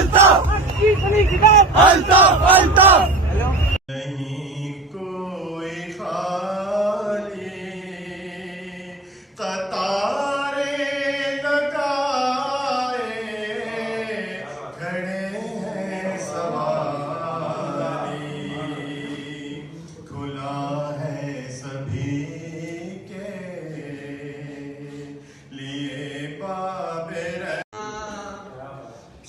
अल्ताफ अल्ताफ अल्ताफ नहीं कोई खाली कतारे लगाए खड़े हैं सवारी खुला है सभी के लिए बाबे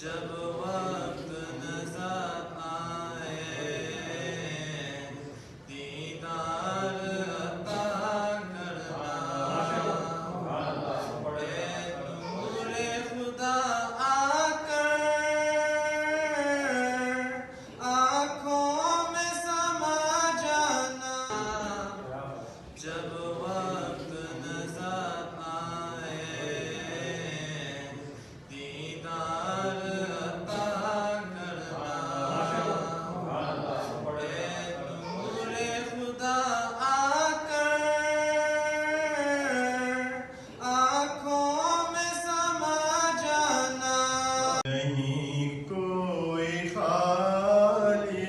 जब वक्त नजर आए दीदार अता करना ए नूरे खुदा आकर आँखों में समा जाना जब वक्त नजर आए दीदार नहीं कोई खाली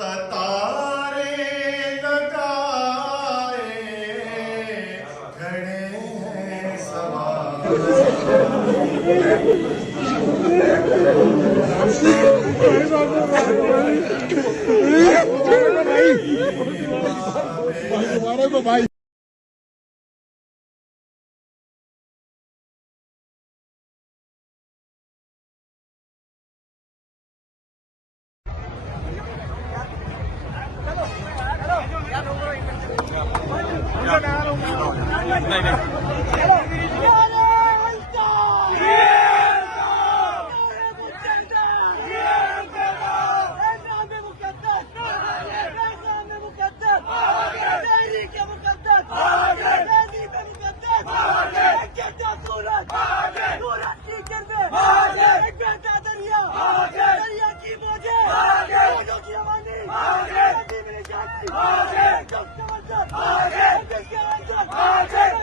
कतारे लगाए खड़े हैं सवारी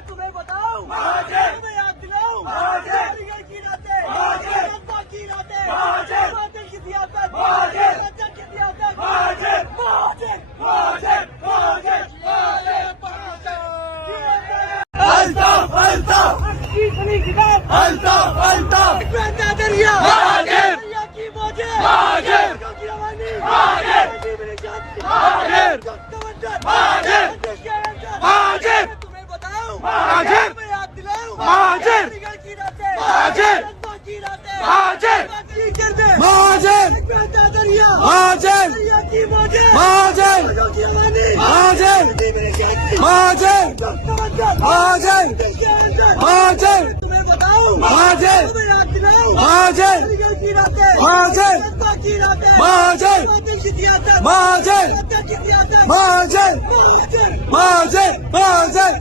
तुम्हें बताऊं तुम्हें याद दिलाऊं की रातें की सियासत की सियासत अल्ताफ अल्ताफ अल्ताफ अल्ताफ दरिया की मौजें तुम्हें बताऊं तुम्हें याद दिलाऊं की रातें दरिया की मौजें तुम्हें बताऊं तुम्हें याद दिलाऊं की रातें माजर